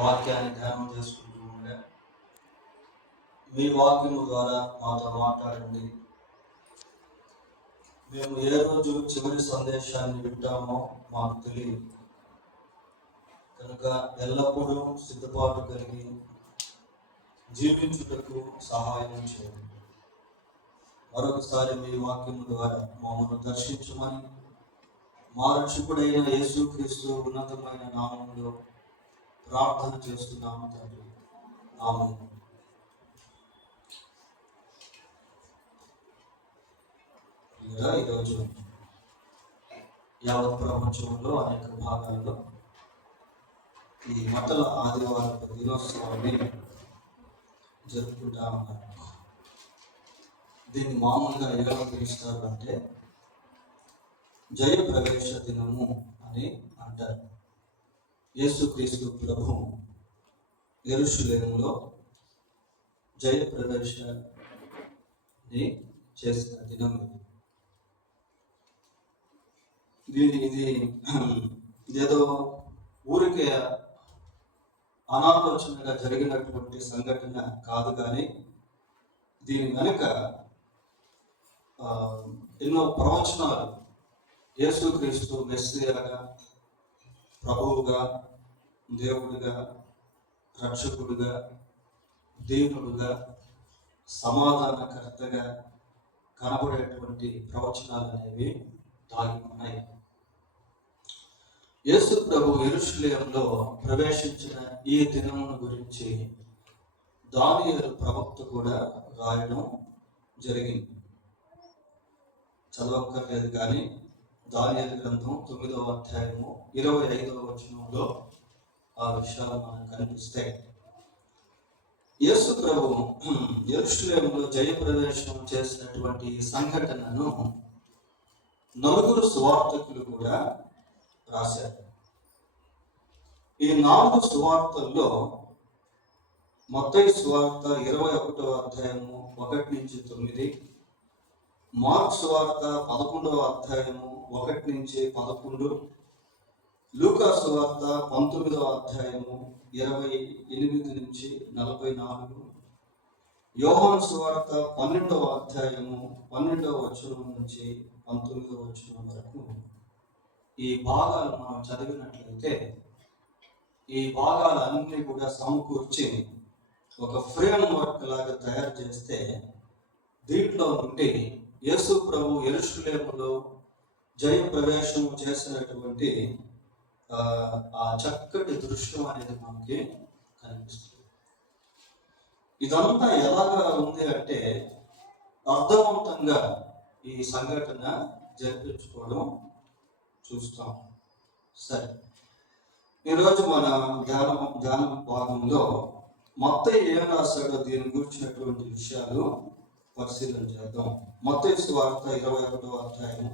వాక్యాన్ని ధ్యానం చేసుకుంటూ ఉండే మీ వాక్యము ద్వారా మాతో మాట్లాడండి. మేము ఏ రోజు చివరి సందేశాన్ని వింటామో మాకు తెలియదు కనుక ఎల్లప్పుడూ సిద్ధపాటు కలిగి జీవించుటకు సహాయం చేయండి. మరొకసారి మీ వాక్యము ద్వారా మమ్మల్ని దర్శించమని మా రక్షకుడైన యేసుక్రీస్తు ఉన్నతమైన నామములో ప్రార్థన చేస్తున్నాము తండ్రి. ఆమేన్. ఈరోజు యావత్ ప్రపంచంలో అనేక భాగాల్లో ఈ మట్టల ఆదివారపు దినోత్సవాన్ని జరుపుకుంటా ఉన్నారు. దీన్ని మామూలుగా ఎలా పిలుస్తారు అంటే జయ ప్రవేశ దినము అని అంటారు. యేసుక్రీస్తు ప్రభు యెరూషలేములో జయ ప్రవేశాన్ని చేసిన దినం ఇది ఏదో ఊరికే అనాలోచనగా జరిగినటువంటి సంఘటన కాదు, కానీ దీని వెనుక ఎన్నో ప్రవచనాలు, యేసుక్రీస్తు మెస్సియాగా, ప్రభువుగా, దేవుడిగా, రక్షకుడిగా, దేవుడుగా, సమాధానకర్తగా కనబడేటువంటి ప్రవచనాలు అనేవి దాగి ఉన్నాయి. యేసు ప్రభు యెరూషలేములో ప్రవేశించిన ఈ దినమును గురించి దానియేలు ప్రవక్త కూడా రాయడం జరిగింది. చదవక్కర్లేదు, కానీ దానియేలు గ్రంథం 9వ అధ్యాయము 25వ వచనంలో ఆ విషయాలు మనకు కనిపిస్తాయి. యేసు ప్రభు యెరూషలేములో జయప్రవేశం చేసినటువంటి సంఘటనను నలుగురు సువార్తికులు కూడా రాశారు. ఈ 4 సువార్తల్లో మత్తయి సువార్త 21వ అధ్యాయము 1-9, మార్కు సువార్త 11వ అధ్యాయము 1-11, లూకా సువార్త 19వ అధ్యాయము 28-44, యోహాను సువార్త 12వ అధ్యాయము 12వ వచనం నుంచి 19వ వచనం వరకు ఈ భాగాలు మనం చదివినట్లయితే ఈ భాగాలన్నీ కూడా సమకూర్చి ఒక ఫ్రేమ్ వర్క్ లాగా తయారు చేస్తే దీంట్లో నుండి యేసు ప్రభు యెరూషలేములో జయ ప్రవేశం చేసినటువంటి ఆ చక్కటి దృశ్యం అనేది మనకి కనిపిస్తుంది. ఇదంతా ఎలాగా ఉంది అంటే అర్థవంతంగా ఈ సంఘటన జరిపించుకోవడం చూస్తాం. సరే, ఈరోజు మన ధ్యాన భాగంలో మత్తయి ఏం రాశాడో దీని గురించినటువంటి విషయాలు పరిశీలన చేద్దాం. మత్తయి సువార్త 21వ అధ్యాయం.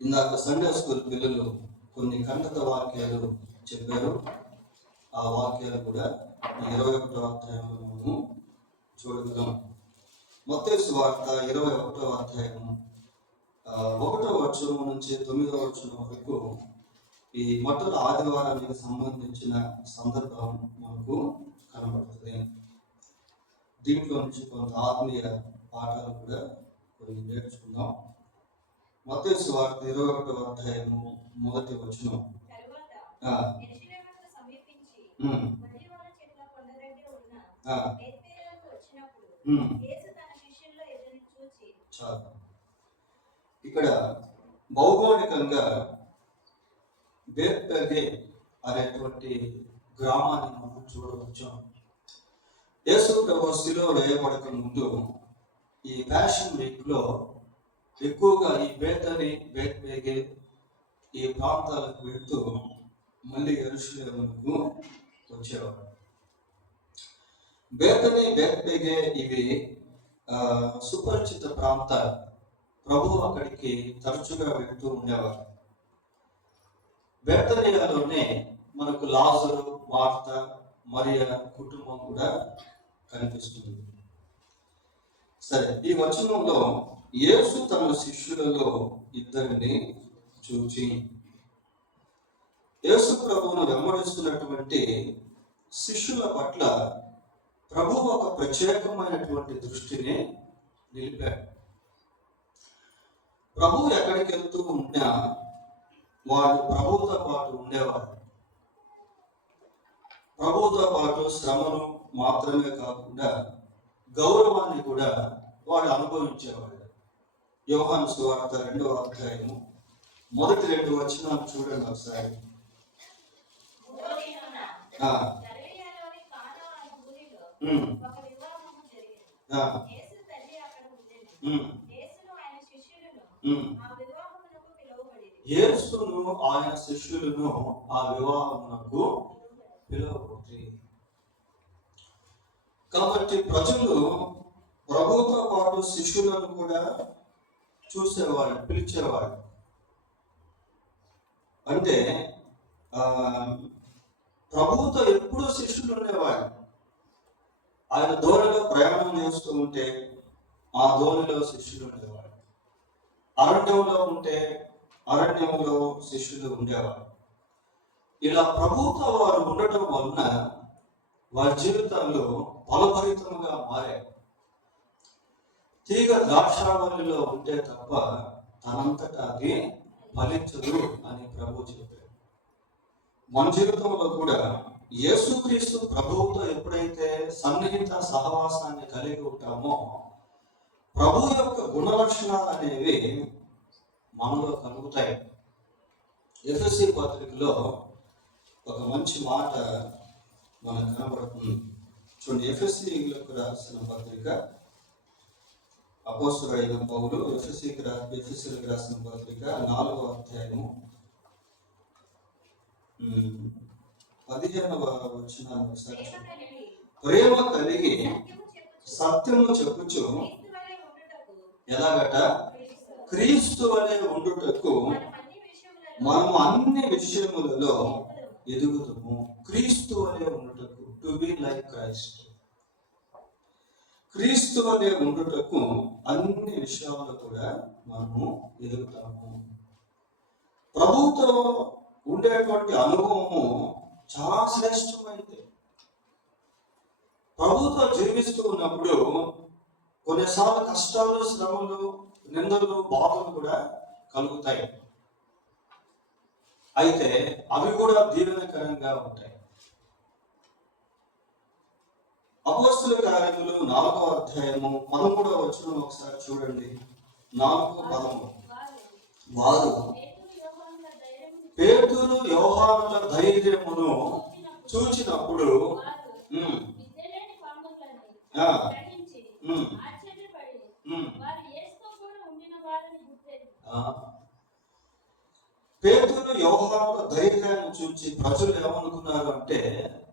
ఇందాక సండే స్కూల్ పిల్లలు కొన్ని ఖండిత వాక్యాలు చెప్పారు. ఆ వాక్యాలు కూడా 21వ అధ్యాయంలో మనము చూడగలం. మత్తయి సువార్త 21వ అధ్యాయం 1వ వచనం నుంచి 9వ వచనం వరకు ఈ మొట్టల ఆదివారానికి సంబంధించిన సందర్భం మనకు కనబడుతుంది. దీంట్లో నుంచి కొంత ఆత్మీయ పాఠాలు కూడా కొన్ని నేర్చుకుందాం. మత్తయి సువార్త 21వ అధ్యాయము 1వ వచనం. ఇక్కడ భౌగోళికంగా బేత్పగే అనేటువంటి గ్రామాన్ని మనం చూడవచ్చు. యేసు ప్రభు శిలువ వేయబడక ముందు ఈ ప్యాషన్ వీక్ లో ఎక్కువగా ఈ బేత్పగే ఈ ప్రాంతాలకు వెళుతూ మళ్ళీ యెరూషలేముకు వచ్చేవాడు. బేత్పగే ఇవి సుపరిచిత ప్రాంతాలు. ప్రభు అక్కడికి తరచుగా వెళుతూ ఉండేవారు. బేతనియాలోనే మనకు లాజరు, మార్త, మరియ కుటుంబం కూడా కనిపిస్తుంది. సరే, ఈ వచనంలో యేసు తన శిష్యులలో ఇద్దరిని చూచి యేసు ప్రభువును వెంబడిస్తున్నటువంటి శిష్యుల పట్ల ప్రభువు ఒక ప్రత్యేకమైనటువంటి దృష్టిని నిలిపాడు. ప్రభువు ఎక్కడికి వెళ్తూ ఉన్నా వాడు ప్రభువుతో పాటు ఉండేవాడు. ప్రభువుతో పాటు శ్రమను మాత్రమే కాకుండా గౌరవాన్ని కూడా వాడు అనుభవించేవాడు. యోహాను సువార్త 2వ అధ్యాయము మొదటి 2 వచనాలు చూడండి ఒకసారి. యేసును ఆయన శిష్యులను ఆ వివాహమునకు పిలువబడి. కాబట్టి ప్రజలు ప్రభువుతో పాటు శిష్యులను కూడా చూసేవాడు, పిలిచేవాడు. అంటే ప్రభువుతో ఎప్పుడూ శిష్యులు ఉండేవాడు. ఆయన ధోనిలో ప్రయాణం చేస్తూ ఉంటే ఆ ధోనిలో శిష్యులు ఉండేవాడు. అరణ్యంలో ఉంటే అరణ్యంలో శిష్యులు ఉండేవారు. ఇలా ప్రభువుతో వారు ఉండటం వలన వారి జీవితాల్లో ఫలభరితంగా మారాయి. తీగ ద్రాక్షావళిలో ఉంటే తప్ప తనంతటా అది ఫలించదు అని ప్రభువు చెప్పారు. మన జీవితంలో కూడా యేసుక్రీస్తు ప్రభువుతో ఎప్పుడైతే సన్నిహిత సహవాసాన్ని కలిగి ఉంటామో ప్రభు యొక్క గుణలక్షణాలు అనేవి మనలో కలుగుతాయి. ఎఫెసీ పత్రికలో ఒక మంచి మాట మనకు కనబడుతుంది. చూడండి, ఎఫెసీలకు రాసిన పత్రిక, అపోస్తలుడైన పౌలు ఎఫెసీలకు రాసిన పత్రిక 4వ అధ్యాయము 15వ వచనాన్ని ఒకసారి. ప్రేమ కలిగి సత్యము చెప్పుచు ఎలాగట క్రీస్తు వలె ఉండుటకు మనము అన్ని విషయములలో ఎదుగుతాము. క్రీస్తు వలె ఉండుటకు, టు బి లైక్ క్రైస్ట్. క్రీస్తు వలె ఉండుటకు అన్ని విషయాల్లో కూడా మనము ఎదుగుతాము. ప్రభువుతో ఉండేటువంటి అనుభవము చాలా శ్రేష్టమైంది. ప్రభువుతో జీవిస్తూ ఉన్నప్పుడు కొన్నిసార్లు కష్టాలు, శ్రమలు, నిందలు, బాధలు కూడా కలుగుతాయి. అయితే అవి కూడా దీవెనకరంగా ఉంటాయి. అపోస్తలుల కార్యములు 4వ అధ్యాయము 13వ వచనం ఒకసారి చూడండి. 4:13. వారు పేతురు యోహానుల ధైర్యమును చూచినప్పుడు పేతురు యోహానుల ధైర్యాన్ని చూచి ప్రజలు ఏమనుకున్నారు అంటే,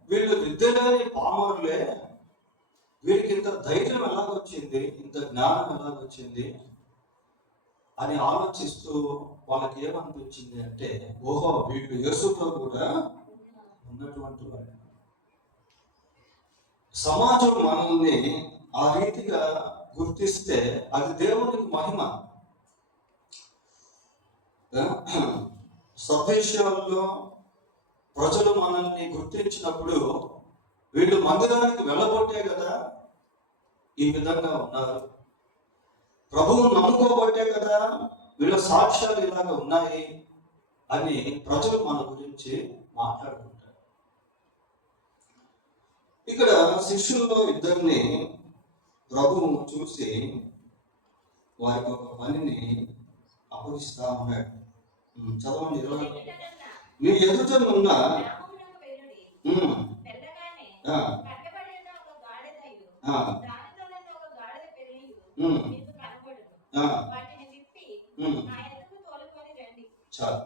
వీళ్ళు విద్యలేని పామరులే, వీరికి ఇంత ధైర్యం ఎలాగొచ్చింది, ఇంత జ్ఞానం ఎలాగొచ్చింది అని ఆలోచిస్తూ వాళ్ళకి ఏమనిపించింది అంటే, ఓహో వీళ్ళు యేసుతో కూడా ఉన్నటువంటి వాడు. సమాజం మనల్ని ఆ రీతిగా గుర్తిస్తే అది దేవునికి మహిమ. సద్విషయాల్లో ప్రజలు మనల్ని గుర్తించినప్పుడు వీళ్ళు మందిరానికి వెళ్ళబట్టే కదా ఈ విధంగా ఉన్నారు, ప్రభువు నమ్ముకోబట్టే కదా వీళ్ళ సాక్ష్యాలు ఇలాగ ఉన్నాయి అని ప్రజలు మన గురించి మాట్లాడుకుంటారు. ఇక్కడ శిష్యుల్లో ఇద్దరిని ప్రభువు చూసి వారికి ఒక పనిని అప్పగిస్తా ఉన్నాడు. చదవండి. మీ ఎదుటనున్న చాలు.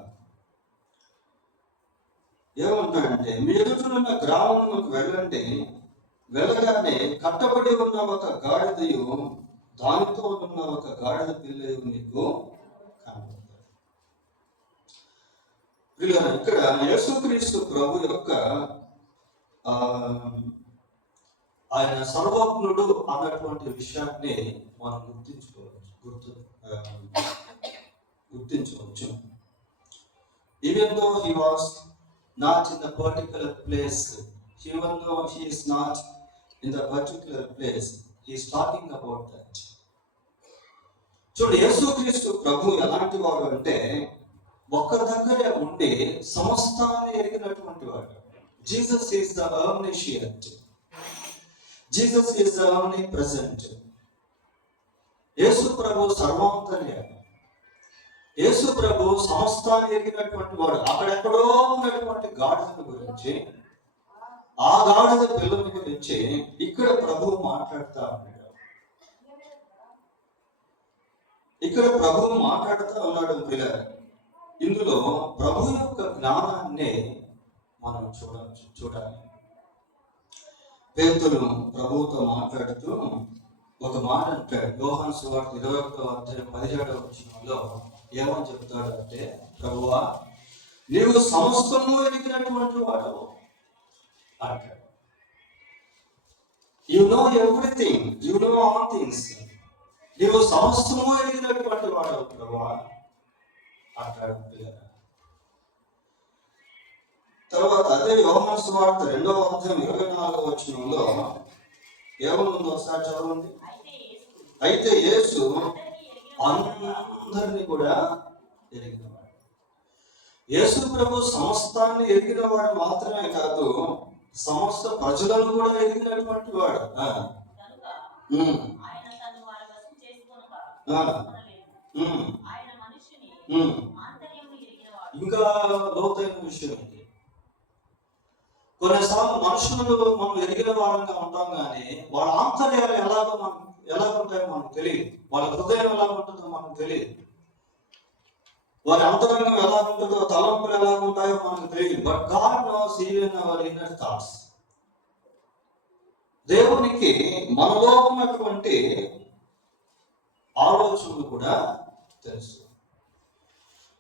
ఏమంటాడంటే, మీ ఎదుటనున్న గ్రామంలోకి వెళ్ళండి, వెళ్ళగానే కట్టబడి ఉన్న ఒక గాడిదయు దానితో ఉన్న ఒక గాడిద పిల్లయు మీకు కనబడతాడు. ఇక్కడ యేసుక్రీస్తు ప్రభు యొక్క ఆయన సర్వజ్ఞుడు అన్నటువంటి విషయాన్ని మనం గుర్తించవచ్చు. Even though he was not in the particular place. Even though he is not in the particular place, he is talking about that. చూడు, యేసుక్రీస్తు ప్రభు ఎలాంటి వాడు అంటే ఒక్క దగ్గరే ఉండి సమస్తాన్ని ఎరిగినటువంటి వాడు. Jesus is the omniscient. Jesus is the omnipresent. యేసు ప్రభు సర్వాంతర్యామి. యేసు ప్రభు సమస్తాన్ని ఎరిగినటువంటి వాడు. అక్కడెక్కడో ఉన్నటువంటి గాడిద గురించి, ఆ గాడిద పిల్లల గురించి ఇక్కడ ప్రభు మాట్లాడుతూ ఉన్నాడు. పిల్లలు, ఇందులో ప్రభు యొక్క జ్ఞానాన్ని మనం చూడాలి. పేతురు ప్రభువుతో మాట్లాడుతూ ఒక మాట అంటాడు. యోహాను సువార్త 21వ అధ్యాయం 17వ వచనంలో ఏమని చెప్తాడు అంటే, ప్రభువా, నీవు సమస్తము ఎరిగినటువంటి వాడవు అంటాడు. You know everything, you know all things. నీవు సమస్తము ఎరిగినటువంటి వాడవు ప్రభువా అంటాడు. తర్వాత అదే యోహాను సువార్త 2వ అధ్యాయం 24వ వచనంలో ఏమనుందో ఒకసారి చదవండి. అయితే యేసు అందరినీ కూడా ఎరిగినవాడు. యేసు ప్రభు సమస్తాన్ని ఎరిగినవాడు మాత్రమే కాదు, సమస్త ప్రజలను కూడా ఎరిగినటువంటి వాడు. ఇంకా లోతైన విషయం ఇది. కొన్నిసార్లు మనుషులు మనం ఎరిగిన వాళ్ళగా ఉంటాం, కానీ వాళ్ళ ఆంతర్యాలు ఎలా ఉంటాయో మనకు తెలియదు. వాళ్ళ హృదయం ఎలా ఉంటుందో మనకు తెలియదు. వారి అంతరంగం ఎలా ఉంటుందో, తలంపులు ఎలా ఉంటాయో మనకు తెలియదు. But God knows even hour inner thoughts. దేవునికి మనలో ఉన్నటువంటి ఆలోచనలు కూడా తెలుసు,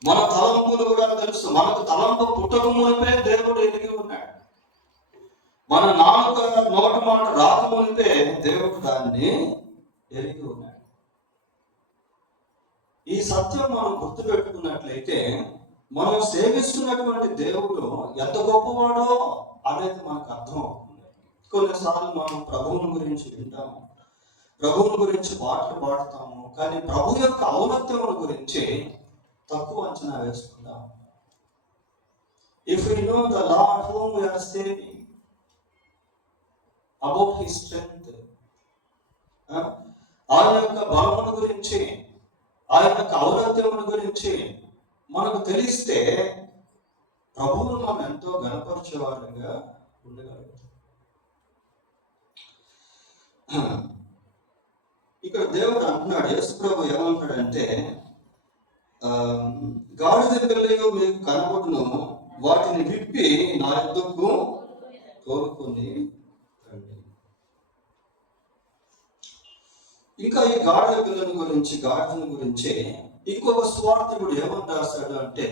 మన తలంపులు కూడా తెలుసు. మనకు తలంపు పుట్టక మునిపే దేవుడు ఎరిగి ఉన్నాడు. మన నాలుక నోటి మాట రాకమునిపే దేవుడు దాన్ని ఎరిగి ఉన్నాడు. ఈ సత్యం మనం గుర్తుపెట్టుకున్నట్లయితే మనం సేవిస్తున్నటువంటి దేవుడు ఎంత గొప్పవాడో అనేది మనకు అర్థం అవుతుంది. కొన్నిసార్లు మనం ప్రభువుని గురించి వింటాము, ప్రభువుని గురించి పాటలు పాడుతాము, కానీ ప్రభు యొక్క ఔన్నత్యముల గురించి తక్కువ అంచనా వేసుకుంటాము. If you know the Lord whom we are serving, about his strength, ఆయన యొక్క బలమును గురించి, ఆయన యొక్క ఔన్నత్యమును గురించి మనకు తెలిస్తే ప్రభువును మనం ఎంతో గణపరిచేవారంగా ఉండగలుగుతాం. ఇక్కడ దేవుడు అంటున్నాడు, యేసు ప్రభు ఏమంటాడంటే, గాడిద పిల్లలు మీకు కనబడును, వాటిని విప్పి నా యొద్దకు తోలుకొని రండి. ఇంకా ఈ గాడిద పిల్లల గురించి, గాడిదల గురించి ఇంకొక స్వార్థకుడు ఏమని రాశాడు అంటే,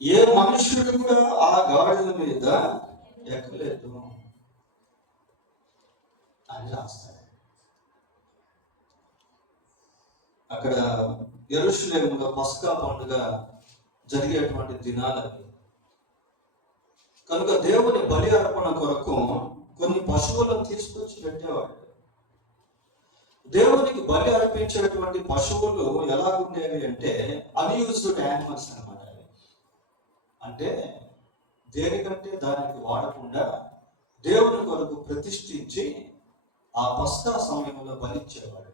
ఏ మనుషుడు కూడా ఆ గాడిద మీద ఎక్కలేదు అని రాస్తాడు. అక్కడ యెరూషలేములో పస్కా పండుగ జరిగేటువంటి దినాలకి కనుక దేవుని బలి అర్పణ కొరకు కొన్ని పశువులను తీసుకొచ్చి పెట్టేవాడు. దేవునికి బలి అర్పించేటువంటి పశువులు ఎలా ఉండేవి అంటే అన్యూజ్డ్ యానిమల్స్ అన్నమాట. అంటే దేనికంటే దానికి వాడకుండా దేవుని కొరకు ప్రతిష్ఠించి ఆ పస్కా సమయంలో బలిచ్చేవాడు.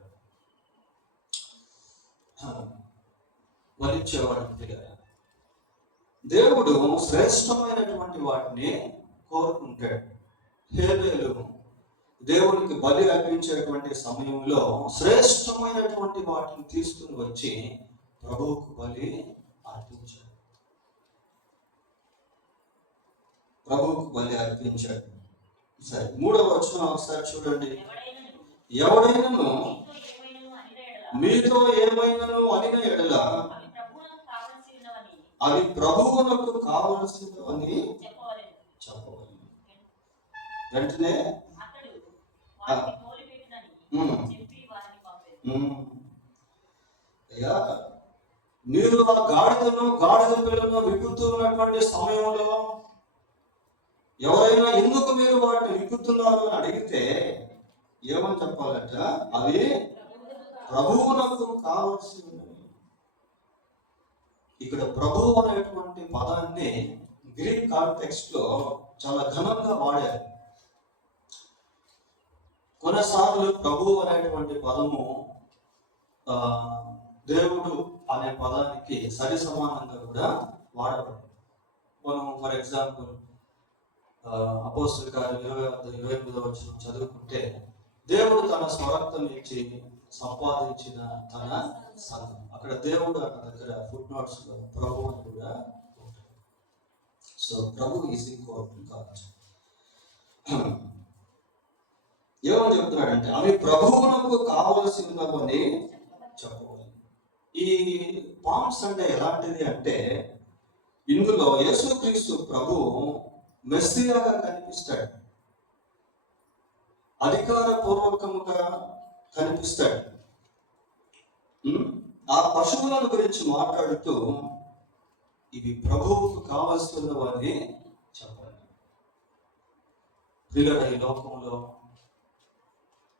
దేవుడు శ్రేష్టమైనటువంటి వాటిని కోరుకుంటాడు. హేబేలు దేవునికి బలి అర్పించేటువంటి సమయంలో శ్రేష్టమైనటువంటి వాటిని తీసుకుని వచ్చి ప్రభువుకు బలి అర్పించాడు. సరే, 3వ వచనం ఒకసారి చూడండి. ఎవడైనను మీతో ఏమైనను అనిన ఎడల అవి ప్రభువునకు కావలసినవని చెప్పవాలి. వెంటనే అయ్యా, మీరు ఆ గాడిద పిల్లను విప్పుతూ ఉన్నటువంటి సమయంలో ఎవరైనా ఎందుకు మీరు వాటిని విప్పుతున్నారు అని అడిగితే ఏమని చెప్పాలంట? అవి ప్రభువునకు కావలసి ఉన్నవి. ఇక్కడ ప్రభువు అనేటువంటి పదాన్ని గ్రీక్ కాంటెక్స్ట్ లో చాలా ఘనంగా వాడారు. కొన్నిసార్లు ప్రభువు అనేటువంటి పదము దేవుడు అనే పదానికి సరి సమానంగా కూడా వాడబడింది. మనం ఫర్ ఎగ్జాంపుల్ అపోస్తలుల కార్యం 20-28 చదువుకుంటే, దేవుడు తన స్వరక్తం ఇచ్చి సంపాదించిన తన సంఘం. అక్కడ దేవుడు అన్న దగ్గర ఫుట్ నోట్స్ లో ప్రభు అని కూడా ఉంటుంది. So Prabhu is equal to God. ఏమని చెప్తున్నాడంటే అవి ప్రభువునకు కావలసి ఉన్నవని చెప్పవాలి. ఈ పామ్స్ అంటే ఎలాంటిది అంటే, ఇందులో యేసుక్రీస్తు ప్రభు మెస్సియాగా కనిపిస్తాడు, అధికారపూర్వకముగా కనిపిస్తాడు. ఆ పశువులను గురించి మాట్లాడుతూ ఇవి ప్రభువుకు కావలసినవని చెప్పండి. ప్రియుల, ఈ లోకంలో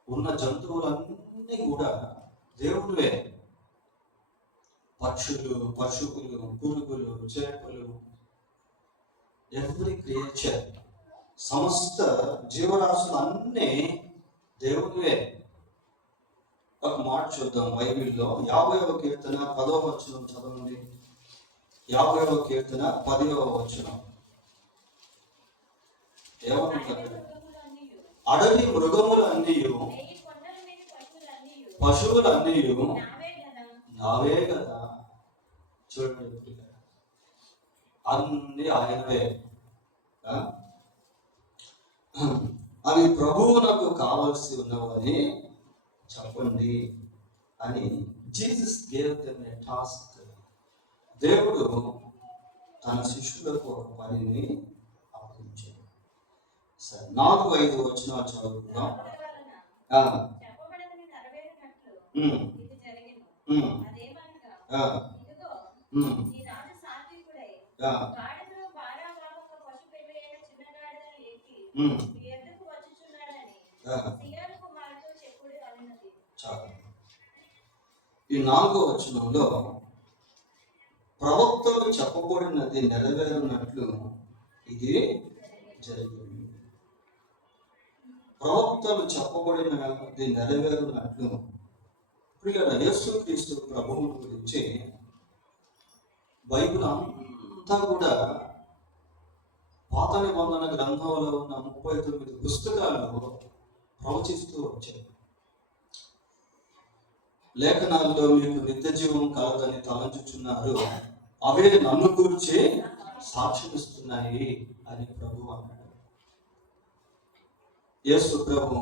ఉన్న జంతువులన్నీ కూడా దేవుడివే. పక్షులు, పశువులు, పురుగులు, చేపలు, ఎవ్రీ క్రియేచర్, సమస్త జీవరాశులు అన్నీ దేవుడివే. ఒక మాట చూద్దాం బైబిల్లో. 50వ కీర్తన 10వ వచనం చదవండి. 50వ కీర్తన 10వ వచనం ఏమంటారు? అడవి మృగములన్నీ పశువులన్నీ నావే కదా. చూడండి, అన్ని ఆయనవే. అవి ప్రభువునకు కావలసి ఉన్నవని చెప్పండి అని Jesus gave them a task. దేవుడు తన శిష్యులకు ఒక పనిని అప్పగించాడు. సరే, 4-5 వచనాలు చదువుకుందాం. ఈ 4వ వచనంలో ప్రవక్తలు చెప్పబడినది నెరవేరునట్లు ఇది జరిగింది. ప్రవక్తలు చెప్పబడినది నెరవేరునట్లు. ప్రియుల, యేసుక్రీస్తు ప్రభువుని గురించి బైబిల్ అంతా కూడా పాత నిబంధన గ్రంథంలో ఉన్న 39 పుస్తకాలు ప్రవచిస్తూ వచ్చాయి. లేఖనాల్లో మీకు నిత్య జీవం కలదని తలంచుచున్నారు, అవే నన్ను గురించి సాక్ష్యమిస్తున్నాయి అని ప్రభు అన్నాడు. యేసు ప్రభు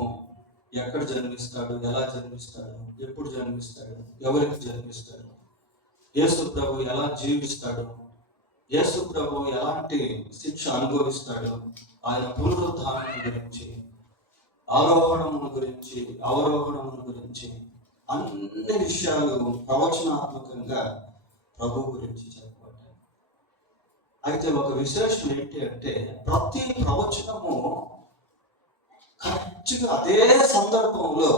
ఎక్కడ జన్మిస్తాడు, ఎలా జన్మిస్తాడు, ఎప్పుడు జన్మిస్తాడు, ఎవరికి జన్మిస్తాడు, యేసు ప్రభు ఎలా జీవిస్తాడు, యేసు ప్రభు ఎలాంటి శిక్ష అనుభవిస్తాడు, ఆయన పునరుద్ధానం గురించి, ఆరోహణముల గురించి, అవరోహణముల గురించి అన్ని విషయాలు ప్రవచనాత్మకంగా ప్రభు గురించి చెప్పబడ్డాయి. అయితే ఒక విశేషం ఏంటి అంటే, ప్రతి ప్రవచనము కరెక్ట్గా అదే సందర్భంలో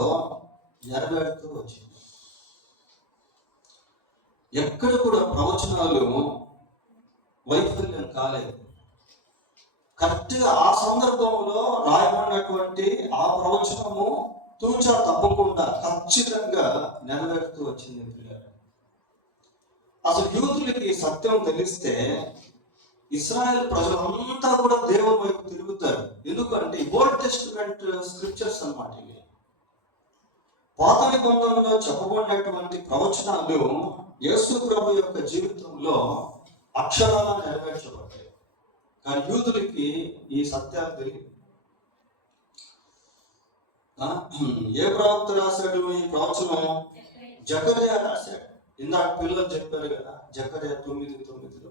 నెరవేరుతూ వచ్చింది. ఎక్కడ కూడా ప్రవచనాలు వైఫల్యం కాలేదు. కరెక్ట్గా ఆ సందర్భంలో రాయబడినటువంటి ఆ ప్రవచనము తూచా తప్పకుండా ఖచ్చితంగా నెరవేరుతూ వచ్చింది. అసలు యూదులకి సత్యం తెలిస్తే ఇశ్రాయేల్ ప్రజలంతా కూడా దేవుని వైపు తిరుగుతారు. ఎందుకంటే ఓల్డ్ టెస్టిమెంట్ స్క్రిప్చర్స్ అన్నమాట ఇవి. పాత నిబంధనలో చెప్పబడినటువంటి ప్రవచనాలు యేసు ప్రభు యొక్క జీవితంలో అక్షరాలా నెరవేర్చబడ్డాయి. కానీ యూదులకి ఈ సత్యాలు తెలియదు. ఏ ప్రవక్త రాశాడు ఈ ప్రవచనం? జకర్యా రాశాడు. ఇందాక పిల్లలు చెప్పారు కదా, జకర్యా 9:9లో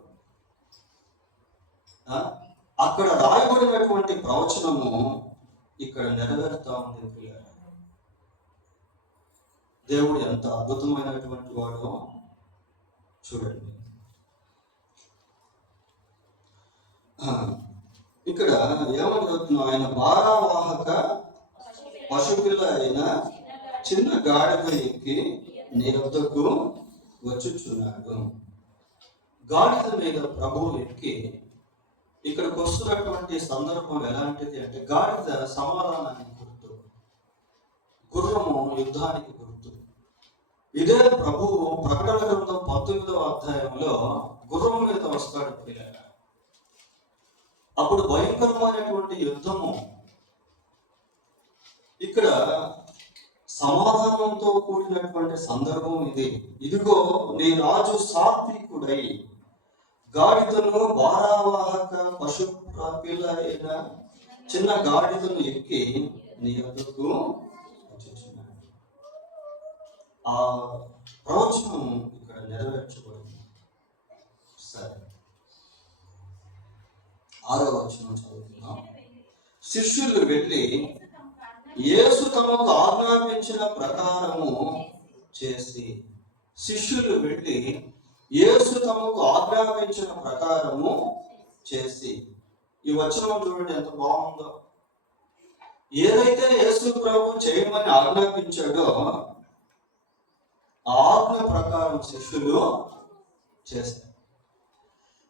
అక్కడ రాయబడినటువంటి ప్రవచనము ఇక్కడ నెరవేరుతా ఉంది. పిల్లలు, దేవుడు ఎంత అద్భుతమైనటువంటి వాడో చూడండి, ఇక్కడ ఏమని చెప్తున్నాం, ఆయన భారవాహక పశుపిల్ల అయిన చిన్న గాడిద ఎక్కి నీ వద్దకు వచ్చుచున్నాడు. గాడిద మీద ప్రభువు ఎక్కి ఇక్కడికి వస్తున్నటువంటి సందర్భం ఎలాంటిది అంటే, గాడిద సమాధానానికి గుర్తు, గుర్రము యుద్ధానికి గుర్తు. ఇదే ప్రభువు ప్రకటన గ్రంథం 19వ అధ్యాయంలో గుర్రం మీద వస్తాడు పిల్లగా. అప్పుడు భయంకరమైనటువంటి యుద్ధము. ఇక్కడ సమాధానంతో కూడినటువంటి సందర్భం ఇది. ఇదిగో నీ రాజు సాత్వికుడై గాడిదను భారవాహక పశు పిల్ల అయిన చిన్న గాడిదను ఎక్కి నీ వద్దకు వచ్చుచున్నాడు. ఆ ప్రవచనం ఇక్కడ నెరవేర్చబడింది. సరే, 6వ వచనం చదువుతున్నాం. శిష్యులు వెళ్ళి యేసు తమకు ఆజ్ఞాపించిన ప్రకారము చేసి, శిష్యులు వెళ్ళి యేసు తమకు ఆజ్ఞాపించిన ప్రకారము చేసి. ఈ వచనం చూడండి ఎంత బాగుందో. ఏదైతే యేసు ప్రభు చేయమని ఆజ్ఞాపించాడో ఆ ఆజ్ఞ ప్రకారం శిష్యులు చేస్తారు.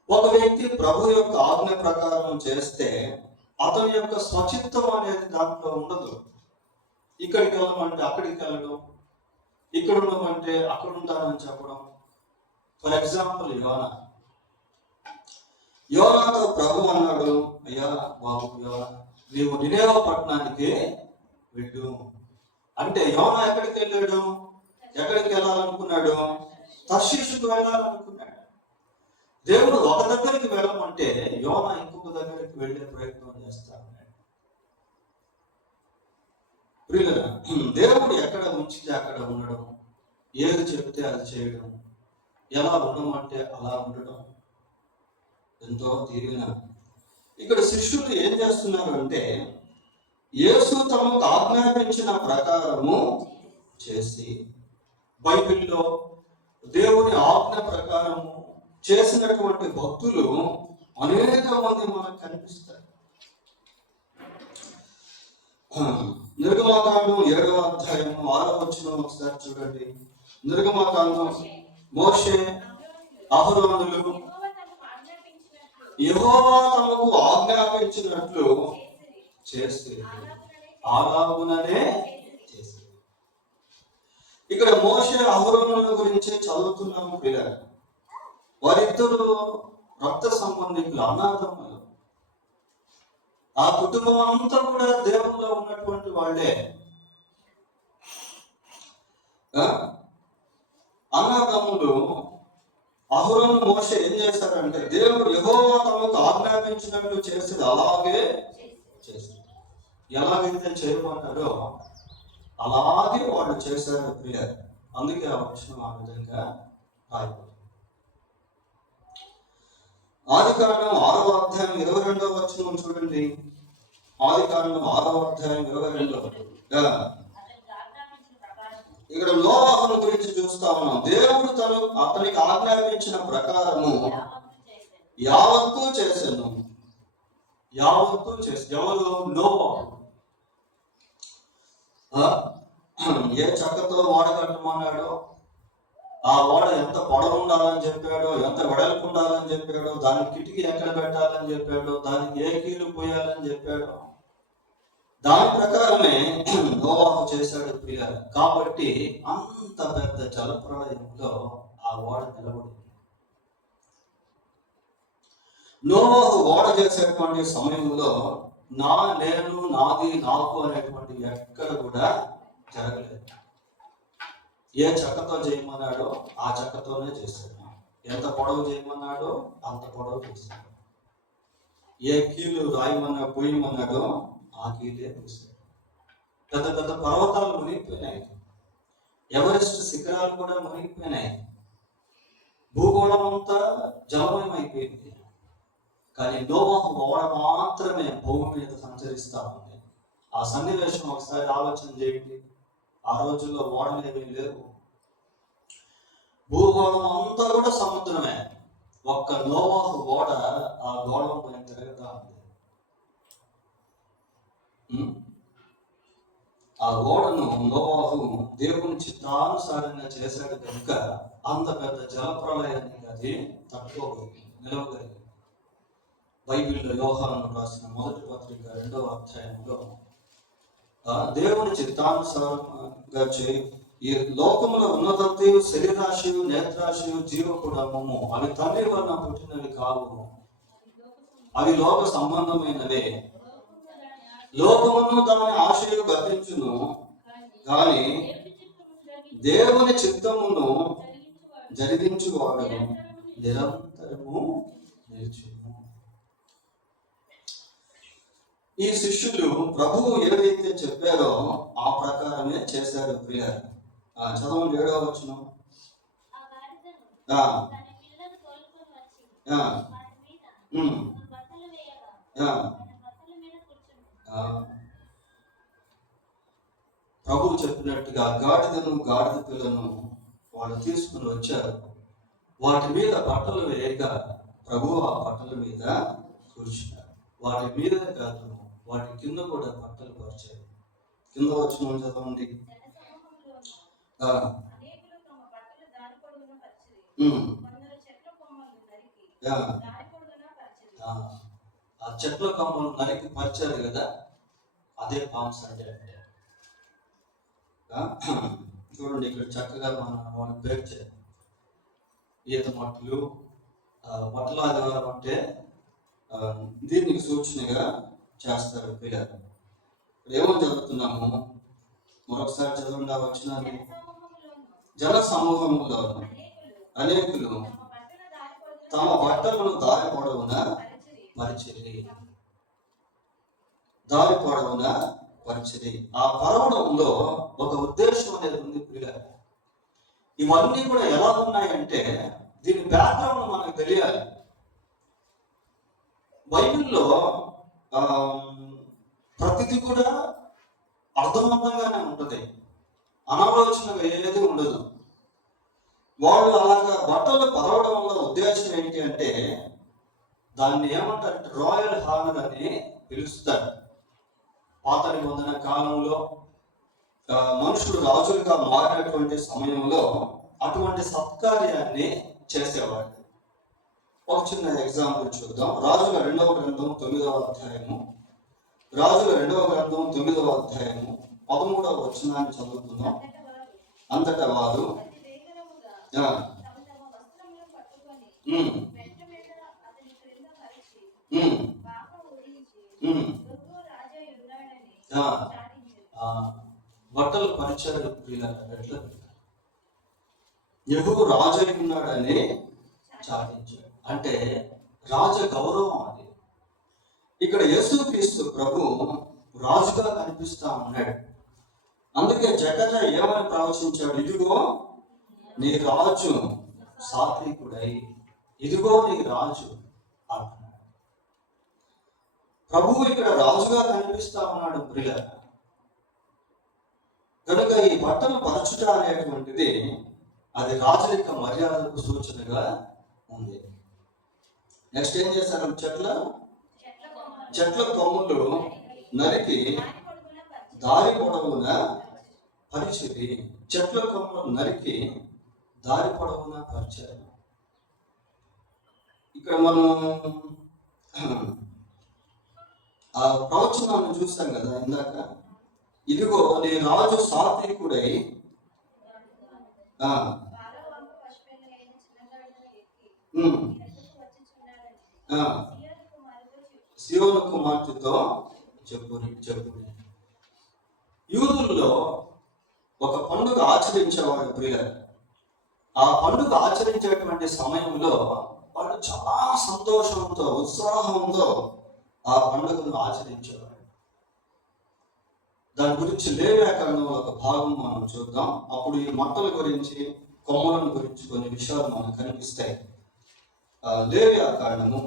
ఒక వ్యక్తి ప్రభు యొక్క ఆజ్ఞ ప్రకారం చేస్తే అతని యొక్క స్వచిత్తం అనేది దాంట్లో ఉండదు. ఇక్కడికి వెళ్ళమంటే అక్కడికి వెళ్ళడం, ఇక్కడ ఉండమంటే అక్కడ ఉంటానని చెప్పడం. ఫర్ ఎగ్జాంపుల్, యోనాతో ప్రభు అన్నాడు, అయ్యా బాబు యోనా, నీవు నినేవే పట్టణానికి వెళ్ళు అంటే, యోనా ఎక్కడికి వెళ్ళాడు? ఎక్కడికి వెళ్ళాలనుకున్నాడు? తర్షీషుకు వెళ్ళాలనుకున్నాడు. దేవుడు ఒక దగ్గరికి వెళ్ళమంటే యోనా ఇంకొక దగ్గరికి వెళ్ళే ప్రయత్నం చేస్తాడు. ప్రియులారా, దేవుడు ఎక్కడ ఉంచితే అక్కడ ఉండడం, ఏది చెప్తే అది చేయడం, ఎలా ఉండమంటే అలా ఉండడం ఎంతో దీవెన. ఇక్కడ శిష్యులు ఏం చేస్తున్నారు అంటే, యేసు తమకు ఆజ్ఞాపించిన ప్రకారము చేసి, బైబిల్లో దేవుని ఆజ్ఞ ప్రకారము చేసినటువంటి భక్తులు అనేక మంది మనకు కనిపిస్తారు. నిర్గమకాండం 7వ అధ్యాయం 6వ వచనం ఒకసారి చూడండి. నిర్గమకాండం, మోషే అహరోనులు యెహోవా తమకు ఆజ్ఞాపించినట్లు చేసి అలాగుననే చేసి. ఇక్కడ మోషే అహరోనుల గురించి చదువుతున్నాము పిల్లలు. వారిద్దరు రక్త సంబంధికులు, అన్నదమ్ములు. ఆ కుటుంబం అంతా కూడా దేవుల్లో ఉన్నటువంటి వాళ్ళే. అన్నదమ్ములు అహరోను మోషే ఏం చేశారంటే, దేవుడు యెహోవా తమకు ఆజ్ఞాపించినట్లు చేసేది అలాగే చేశారు. ఎలాగైతే చేయమన్నారో అలాగే వాళ్ళు చేశారు ప్రియ. అందుకే ఆ వచనం ఆ విధంగా రాయబడింది. ఆదికాండం 6వ అధ్యాయం 22వ వచనం చూడండి. ఆదికాండం 6వ అధ్యాయం 22వ వచనం. ఇక్కడ నోవాహును గురించి చూస్తా ఉన్నాం. దేవుడు అతనికి ఆజ్ఞాపించిన ప్రకారము యావత్తు చేశాను. యావత్తు చేసి ఎవరు? నోవాహు. ఏ చక్కతో ఓడ కట్టమన్నాడో, ఆ ఓడ ఎంత పొడవు ఉండాలని చెప్పాడో, ఎంత వెడల్పు ఉండాలని చెప్పాడో, దానికి కిటికీ ఎక్కడ పెట్టాలని చెప్పాడో, దానికి ఏ కీలు పోయాలని చెప్పాడో, దాని ప్రకారమే నోవాహు చేశాడు ప్రియులారా. కాబట్టి అంత పెద్ద జలప్రళయంలో ఆ ఓడ నిలబడింది. నోవాహు ఓడ చేసేటువంటి సమయంలో నేను, నాది, నాకు అనేటువంటి ఎక్కడ కూడా జరగలేదు. ఏ చెక్కతో చేయమన్నాడో ఆ చెక్కతోనే చేశాడు. ఎంత పొడవు చేయమన్నాడో అంత పొడవు చేశాడు. ఏ కీలు రాయమన్నా పోయమన్నాడో ఆ కీలే పూసాడు. పెద్ద పెద్ద పర్వతాలు మునిగిపోయినాయి. ఎవరెస్ట్ శిఖరాలు కూడా మునిగిపోయినాయి. భూగోళం అంతా జలమయమైపోయింది. కానీ నోవాహు ఓడ మాత్రమే భూమి మీద సంచరిస్తా ఉంది. ఆ సన్నివేశం ఒకసారి ఆలోచన చేయండి. ఆ రోజుల్లో ఓడలు ఏమీ లేవు. భూగోళం అంతా కూడా సముద్రమే. ఒక్క నోవాహు ఓడ ఆ గోళం పైన తిరుగుతా ఉంది. ఆ ఓడను నోవాహు దేవుని చిత్తానుసారంగా చేశాడు కనుక అంత పెద్ద జలప్రలయానికి అది తట్టుకోగలిగింది, నిలవగలిగింది. బైబిల్లో యోహాను రాసిన మొదటి పత్రిక 2వ అధ్యాయంలో దేవుని చిత్తానుసారంగా ఈ లోకములో ఉన్నతంతయు శరీరాశయు నేత్రాశయు జీవకుడము అవి తండ్రి వలన పుట్టినవి కావు, అవి లోక సంబంధమైనవే. లోకమును దాని ఆశయు గతించును, కానీ దేవుని చిత్తమును జరిగించువాడు నిరంతరము నిలిచును. ఈ శిష్యులు ప్రభువు ఏదైతే చెప్పారో ఆ ప్రకారమే చేశారు. ప్రియులారా, చదవండి 7వ వచనం. ప్రభువు చెప్పినట్టుగా గాడిదను గాడిద పిల్లను వాళ్ళు తీసుకుని వచ్చారు. వాటి మీద బట్టలు వేయగా ప్రభువు ఆ బట్టల మీద కూర్చున్నారు. వాటి మీద కాదు, వాటి కింద కూడా బట్టలు పరిచారు. కింద వచ్చిన చదవండి. ఆ చెట్ల కొమ్మలు నరికి పరిచారు కదా, అదే పామ్స్ అంటే. చూడండి, ఇక్కడ చక్కగా మనం పేర్చారు. ఈత మట్టలు, బట్టల ఆదివారం అంటే దీనికి సూచనగా చేస్తారు పిల్లలు. ఏమని చదువుతున్నాము, మరొకసారి చదవకుండా వచ్చినాన్ని. జన సమూహంలో అనేకులు తమ బట్టలను దారి పొడవున పరిచిరి. ఆ పరవడంలో ఒక ఉద్దేశం అనేది ఉంది పిల్లలు. ఇవన్నీ కూడా ఎలా ఉన్నాయంటే దీని బ్యాక్గ్రౌండ్ మనకు తెలియాలి. బైబిల్లో ప్రతిదీ కూడా అర్థవంతంగానే ఉంటుంది, అనాలోచనగా ఏది ఉండదు. వాళ్ళు అలాగా బట్టలు పరవడం వల్ల ఉద్దేశం ఏంటి అంటే దాన్ని ఏమంటారంటే రాయల్ హానర్ అని పిలుస్తారు. పాత నిబంధన కాలంలో మనుషులు రాజులుగా మారినటువంటి సమయంలో అటువంటి సత్కార్యాన్ని చేసేవాడు. ఒక చిన్న ఎగ్జాంపుల్ చూద్దాం. రాజుల 2వ గ్రంథం 9వ అధ్యాయము. రాజుల 2వ గ్రంథం 9వ అధ్యాయము 13వ వచనాన్ని చదువుతున్నాం. అంతటా వారు బట్టలు పరిచారు. యెహోవా రాజు ఉన్నాడని చాటించాడు. అంటే రాజ గౌరవం అది. ఇక్కడ యేసుక్రీస్తు ప్రభు రాజుగా కనిపిస్తా ఉన్నాడు. అందుకే జకర్యా ఏమని ప్రవచించాడు, ఇదిగో నీ రాజు సాత్వికుడై, ఇదిగో నీ రాజు అంటున్నాడు. ప్రభువు ఇక్కడ రాజుగా కనిపిస్తా ఉన్నాడు ప్రియ. కనుక ఈ బట్టలు పరచుట అనేటువంటిది అది రాజరిక మర్యాదకు సూచనగా ఉంది. నెక్స్ట్ ఏం చేశారు, చెట్ల కొమ్ములు నరికి దారి పొడవున పరిచిరి. చెట్ల కొమ్మలు నరికి దారి పొడవున పరిచారు. ఇక్కడ మనం ఆ ప్రవచనాన్ని చూస్తాం కదా ఇందాక, ఇదిగో నీ రాజు సాత్వికుడై సియోను కుమార్తెతో చెప్పుని. యూదుల్లో ఒక పండుగ ఆచరించేవాడు ప్రియులు. ఆ పండుగ ఆచరించేటువంటి సమయంలో వాళ్ళు చాలా సంతోషంతో ఉత్సాహంతో ఆ పండుగను ఆచరించేవాడు. దాని గురించి లేవ్యాకాండంలో ఒక భాగం మనం చూద్దాం. అప్పుడు ఈ మట్టల గురించి, కొమ్మలను గురించి కొన్ని విషయాలు మనకు కనిపిస్తాయి. లేవ్యాకాండము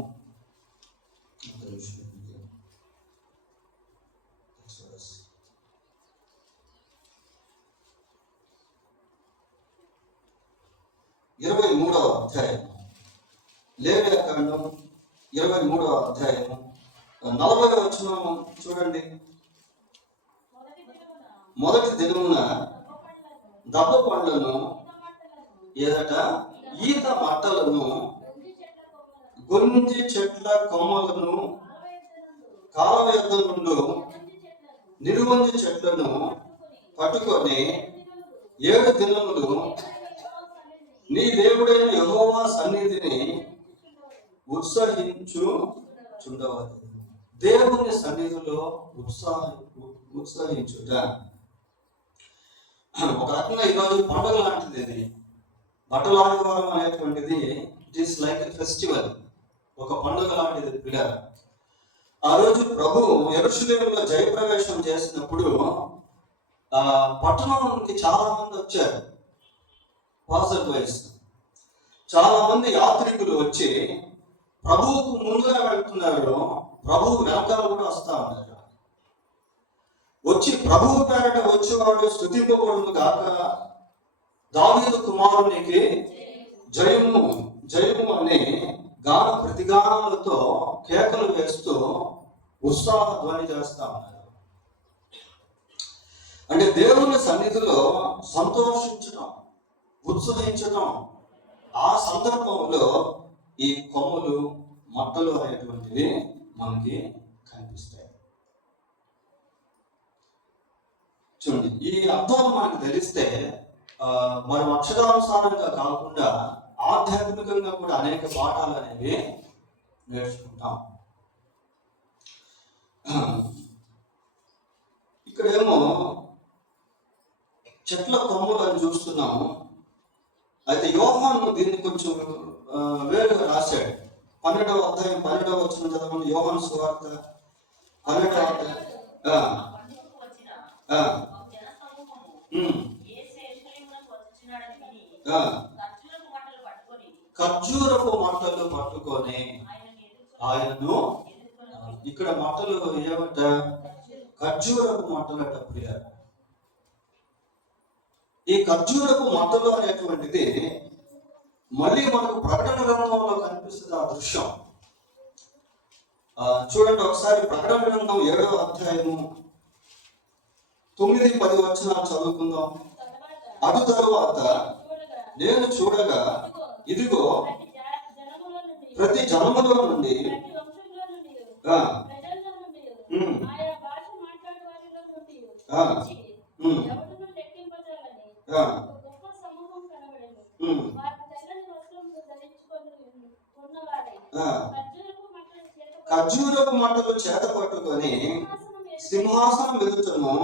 23వ అధ్యాయం, లేవియాకాండం 23వ అధ్యాయం 40వ వచనం చూడండి. మొదటి దినమున దబ్బ పండ్లను ఎదట ఈత మట్టలను గొంజి చెట్ల కొమ్మలను కాలవ యొద్ద నుండి నిలువంజి చెట్లను పట్టుకొని 7 దినములు నీ దేవుడైన యెహోవా సన్నిధిని ఉత్సహించుచుండవలెను. దేవుని సన్నిధిలో ఉత్సహించుట ఒక రకంగా ఈరోజు పండుగ లాంటిది. ఇది బట్టల ఆదివారం అనేటువంటిది it is like a festival, ఒక పండుగ లాంటిది పిల్లలు. ఆ రోజు ప్రభు యెరూషలేములో జయప్రవేశం చేసినప్పుడు పట్టణం నుండి చాలా మంది వచ్చారు. పాసర్ బాయ్స్ చాలా మంది యాత్రికులు వచ్చి ప్రభువుకు ముందుగా వెళ్తున్నారు, ప్రభువు వెనకాల కూడా వస్తా ఉన్నారు. వచ్చి ప్రభువు పేరట వచ్చేవాడు స్తుతింపబడును గాక, దావీదు కుమారునికి జయము జయము అనే గాన ప్రతిగానాలతో కేకలు వేస్తూ ఉత్సాహ ధ్వని చేస్తా ఉన్నారు. అంటే దేవుని సన్నిధిలో సంతోషించడం, ఉత్సహించడం. ఆ సందర్భంలో ఈ కొమ్మలు మట్టలు అనేటువంటివి మనకి కనిపిస్తాయి. చూడండి, ఈ అర్థాలు మనకు తెలిస్తే మనం అక్షరానుసారంగా కాకుండా ఆధ్యాత్మికంగా కూడా అనేక పాఠాలు అనేవి నేర్చుకుంటాం. ఇక్కడేమో చెట్ల కొమ్మలు అని చూస్తున్నాము. అయితే యోహాను దీన్ని కొంచెం వేరుగా రాశాడు. 12వ అధ్యాయం 12వ వచనం చదవండి. యోహాను సువార్త 12వ అధ్యాయం. ఖర్జూరపు మంటలు పట్టుకొని ఆయనను, ఇక్కడ మంటలు ఏమంట? ఖర్జూరపు మంటలట ప్రియ. ఈ ఖర్జూరపు మంటలు అనేటువంటిది మళ్ళీ మనకు ప్రకటన గ్రంథంలో కనిపిస్తుంది ఆ దృశ్యం. చూడండి ఒకసారి ప్రకటన గ్రంథం 7వ అధ్యాయము 9-10 వచనాలు చదువుకుందాం. అటు తరువాత నేను చూడగా ఇదిగో ప్రతి జన్మలో నుండి ఖర్జూరపు మంటలు చేత పట్టుకొని సింహాసనం ఎదుటను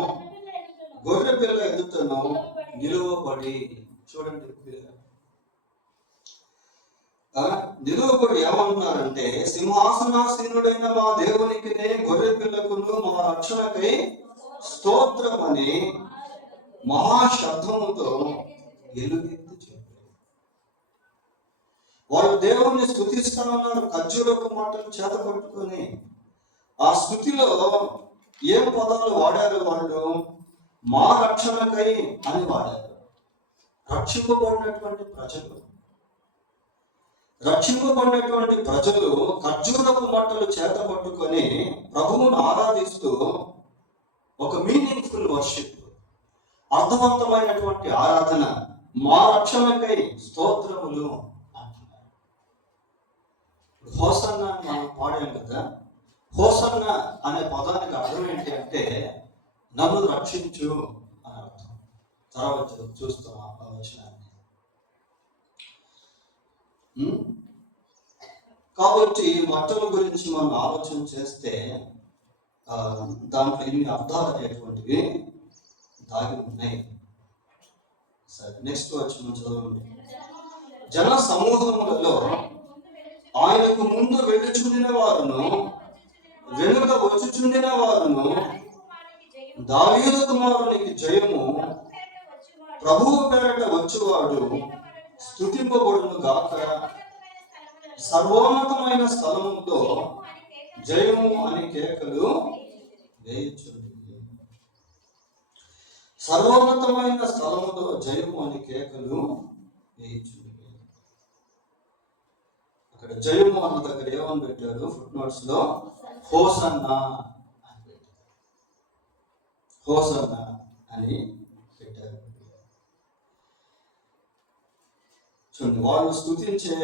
గొర్రె పిల్ల ఎదుటను నిలువబడి. చూడండి, నిలువబడి ఏమంటున్నారంటే, సింహాసనాసీనుడైన మా దేవునికి గొర్రె పిల్లకును మా రక్షణకై స్తోత్రం అని మహాశబ్దముతో ఎలుగెత్తి చెప్పారు. వాళ్ళు దేవుణ్ణి స్తుతిస్తా ఉన్నారు ఖర్జూరపు మంటలు చేత పట్టుకొని. ఆ స్థుతిలో ఏం పదాలు వాడారు వాళ్ళు? మా రక్షణకై అని వాడారు. రక్షింపబడినటువంటి ప్రజలు ఖర్జూరపు మంటలు చేత పట్టుకొని ప్రభువును ఆరాధిస్తూ ఒక మీనింగ్ఫుల్ వర్షిప్, అర్థవంతమైనటువంటి ఆరాధన, మా రక్షణకై స్తోత్రములు అంటున్నారు. హోసన్న మనం పాడాం కదా. హోసన్న అనే పదానికి అర్థం ఏంటి అంటే నన్ను రక్షించు అని అర్థం. తర్వాత చూస్తాం ఆ వచనాన్ని. కాబట్టి మట్టల గురించి మనం ఆలోచన చేస్తే దాంట్లో ఇన్ని అర్థాలు అనేటువంటివి దాగి ఉన్నాయి. సరే, నెక్స్ట్ వచనం చదవండి. జన సమూహములలో ఆయనకు ముందు వెళ్ళుచుండిన వారును వెనుక వచ్చుచుండిన వారును దావీదు కుమారునికి జయము, ప్రభువు పేరట వచ్చువాడు స్తుతింపబడును గాక, సర్వోన్నతమైన స్థలముతో జయము అని కేకలు వేయుచుండి. సర్వోన్నతమైన స్థలములో జయము అని కేకలు వేయుచుండి. అక్కడ జయము అన్న దగ్గర ఏమని పెట్టాడు ఫుట్ నోట్స్ లో? హోసన్నా అని పెట్టాడు. హోసన్నా అని పెట్టారు. చూడండి, వాళ్ళు స్తుతించే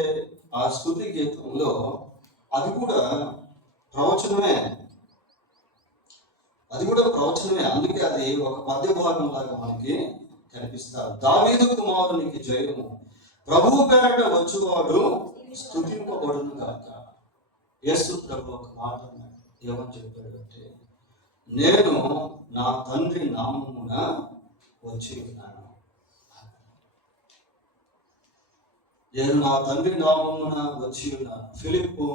ఆ స్తుతి గీతంలో అది కూడా ప్రవచనమే. అందుకే అది ఒక పద్య భాగం లాగా మనకి కనిపిస్తారు. దావీదు కుమారునికి జయము, ప్రభువు పేరట వచ్చువాడు స్తుతింపబడును గాక. యేసు ప్రభు ఒక మాట అన్నాడు. ఏమని చెప్పాడు అంటే, నేను నా తండ్రి నామమున వచ్చి ఉన్నాను. నేను నా తండ్రి నామమున వచ్చి ఉన్నాను. ఫిలిప్పు,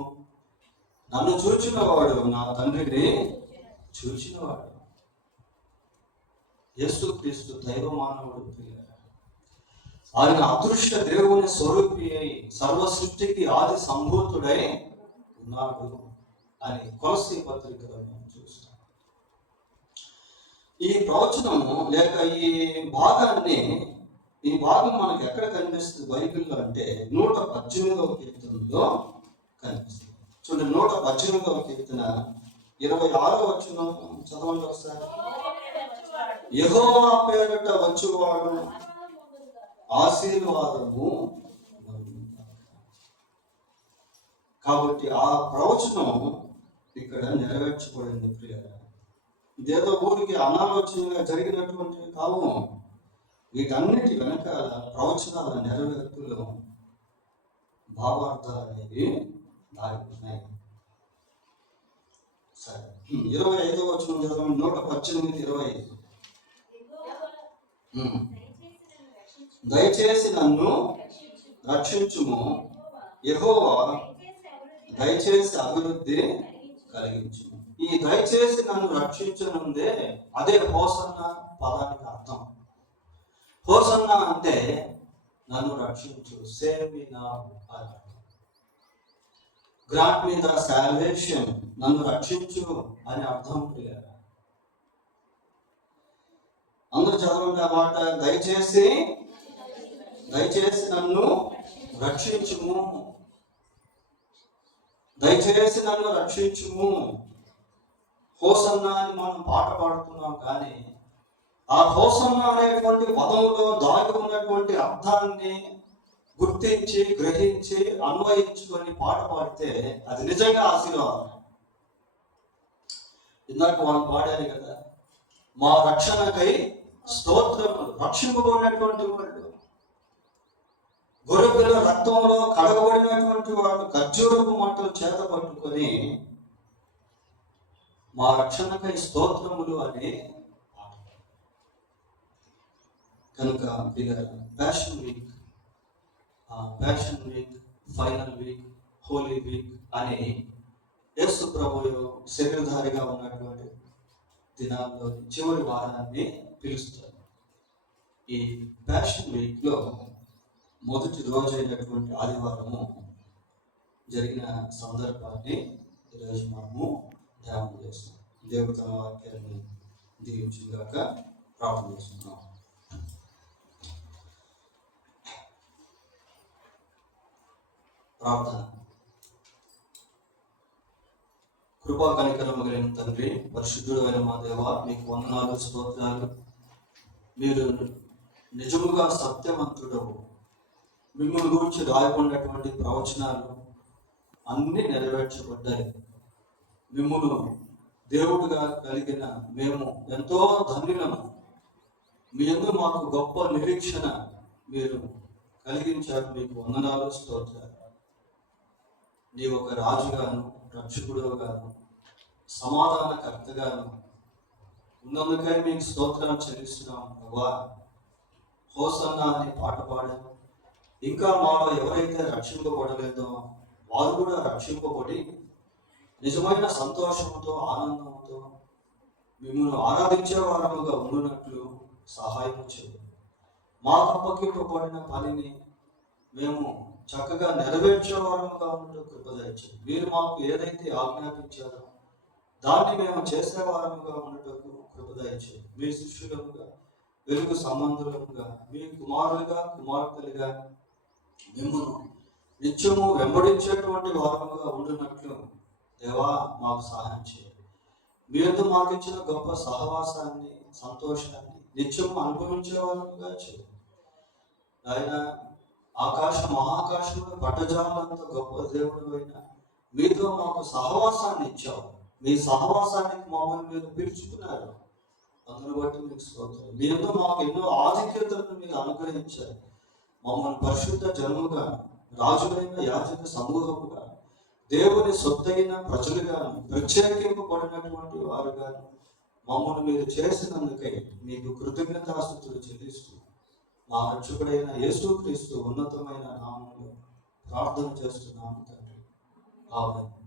నన్ను చూచినవాడు నా తండ్రిని చూచినవాడు. యేసు క్రీస్తు దైవ మానవుడు. ఆయన అదృష్ట దేవుని స్వరూపి అయి సర్వ సృష్టికి ఆది సంభూతుడై ఉన్నాడు అని కొలస్సీ పత్రికలో మనం చూస్తాం. ఈ ప్రవచనము లేక ఈ భాగం మనకు ఎక్కడ కనిపిస్తుంది బైబిల్లో అంటే 118వ కీర్తనలో కనిపిస్తుంది. చూడండి, 118వ కీర్తన 26వ వచనం చదవండి ఒకసారి. యెహోవా పేరట వచ్చువాడు ఆశీర్వాదము. కాబట్టి ఆ ప్రవచనం ఇక్కడ నెరవేర్చబడింది ప్రియులారా. ఇదేదో ఊరికి అనాలోచనగా జరిగినటువంటివి కావు. వీటన్నిటి వెనకాల ప్రవచనాల నెరవేర్పులో భావార్థాలు అనేవి దాగి ఉన్నాయి. సరే, 25వ వచనం చదవండి. 118:25. దయచేసి నన్ను రక్షించుము, యెహోవా దయచేసి అభివృద్ధి కలిగించుము. ఈ దయచేసి నన్ను రక్షించనుందే అదే హోసన్న పదానికి అర్థం. హోసన్న అంటే నన్ను రక్షించు, సేవ్ మీ నౌ అని అర్థం. గ్రాంట్ మీ ద సాల్వేషన్, నన్ను రక్షించు అని అర్థం ప్రియులారా. అందరూ చదవండి ఆ మాట. దయచేసి నన్ను రక్షించుము, దయచేసి నన్ను రక్షించుము. హోసన్నా అని మనం పాట పాడుతున్నాం, కానీ ఆ హోసన్నా అనేటువంటి పదంలో దాగి ఉన్నటువంటి అర్థాన్ని గుర్తించి గ్రహించి అన్వయించుకొని పాట పాడితే అది నిజంగా ఆశీర్వాదం. ఇందాక వాళ్ళు పాడారు కదా, మా రక్షణకై స్తోత్రములు. రక్షింపబడినటువంటి వాళ్ళు, గొర్రెపిల్ల రక్తంలో కడగబడినటువంటి వాడు ఖర్జూరపు మంటలు చేత పట్టుకొని మా రక్షణకై స్తోత్రములు అనే పాట. కనుక Passion Week, final week, Holy Week అని యేసు ప్రభువు శరీరధారిగా ఉన్నటువంటి దినాల్లో చివరి వారాన్ని పిలుస్తారు. ఈ ప్యాషన్ వీక్ లో మొదటి రోజు అయినటువంటి ఆదివారము జరిగిన సందర్భాన్ని ఈరోజు మనము ధ్యానం చేస్తున్నాం. దేవుడు తన వాక్యాన్ని దీవించుగాక. ప్రార్థన చేస్తున్నాం. ప్రార్థన. కృపా కనికరము కలిగిన తండ్రి, పరిశుద్ధుడు అయిన మా దేవ, మీకు వందనాలు, స్తోత్రాలు. మీరు నిజముగా సత్యవంతుడవు. మిమ్మల్ని గురించి రాయబడినటువంటి ప్రవచనాలు అన్నీ నెరవేర్చబడ్డాయి. మిమ్మల్ని దేవుడిగా కలిగిన మేము ఎంతో ధన్యులము. మీ యందు మాకు గొప్ప నిరీక్షణ మీరు కలిగించారు. మీకు వందనాలు, స్తోత్రాలు. నీ ఒక రాజుగాను, రక్షకుడుగాను, సమాధానకర్తగాను ఉన్నందుకై మీకు స్తోత్రం చెల్లిస్తున్నాం. అవ్వా, హోసన్నా అని పాట పాడాము. ఇంకా మాలో ఎవరైతే రక్షింపబడలేదో వారు కూడా రక్షింపబడి నిజమైన సంతోషంతో, ఆనందంతో మిమ్మల్ని ఆరాధించే వారముగా ఉండునట్లు సహాయం చేయండి. మాకు అప్పగింపబడిన పనిని మేము చక్కగా నెరవేర్చే వారముగా ఉండటం కృప దయచేయండి. మీరు మాకు ఏదైతే ఆజ్ఞాపించారో దాన్ని మేము చేసేవారముగా ఉండటకు కృప దయచేయండి. మీ శిష్యులముగా, వెలుగు సంబంధులముగా, మీ కుమారులుగా, కుమార్తెలుగా మిమ్మల్ని నిత్యము వెంబడించేటువంటి వారముగా ఉండునట్లు దేవా మాకు సహాయం చేయండి. మీ యొద్ద మాకు ఇచ్చిన గొప్ప సహవాసాన్ని, సంతోషాన్ని నిత్యము అనుభవించే వారముగా చేయండి. ఆయన మహాకాశంలో పట్టజాలంత గొప్ప దేవుడు అయినా మీతో మాకు సహవాసాన్ని ఇచ్చావు. మీ సహవాసానికి మమ్మల్ని మీరు పిలుచుకున్నారు. అందును బట్టి మీకు స్తోత్రం. మీతో మాకు ఎన్నో ఆధిక్యతలను మీరు అనుగ్రహించారు. మమ్మల్ని పరిశుద్ధ జనముగా, రాజులైన యాజక సమూహముగా, దేవుని సొత్తైన ప్రజలుగా, ప్రత్యేకింపబడినటువంటి వారుగా మమ్మల్ని మీరు చేసినందుకై మీకు కృతజ్ఞతాస్తుతులు చెల్లిస్తూ మా రక్షకుడైన యేసుక్రీస్తు ఉన్నతమైన నామములో ప్రార్థన చేస్తున్నాము తండ్రి. ఆమేన్.